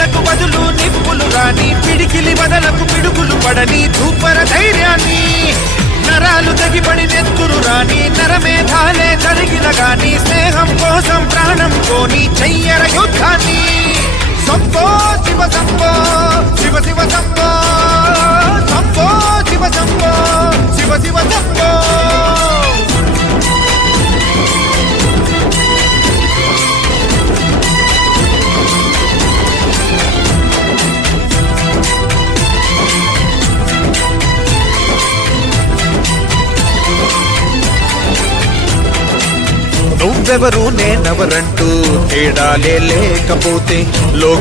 నిప్పులకు బదులు నిప్పులు రాని, పిడికిలి బదలకు పిడుగులు పడని ధూపర ధైర్యాన్ని, నరాలు తెగిపడి నెత్తురు రాని, నరమేధాలే జరిగిన గాని స్నేహం కోసం ప్రాణం కోని చెయ్యర యుద్ధాన్ని. శంభో శివ శంభో శివ శివ శంభో, శంభో శివ శంభో శివ శివ శంభో. నువ్వెవరు నేనెవరంటూ తేడాలే లేకపోతే లోక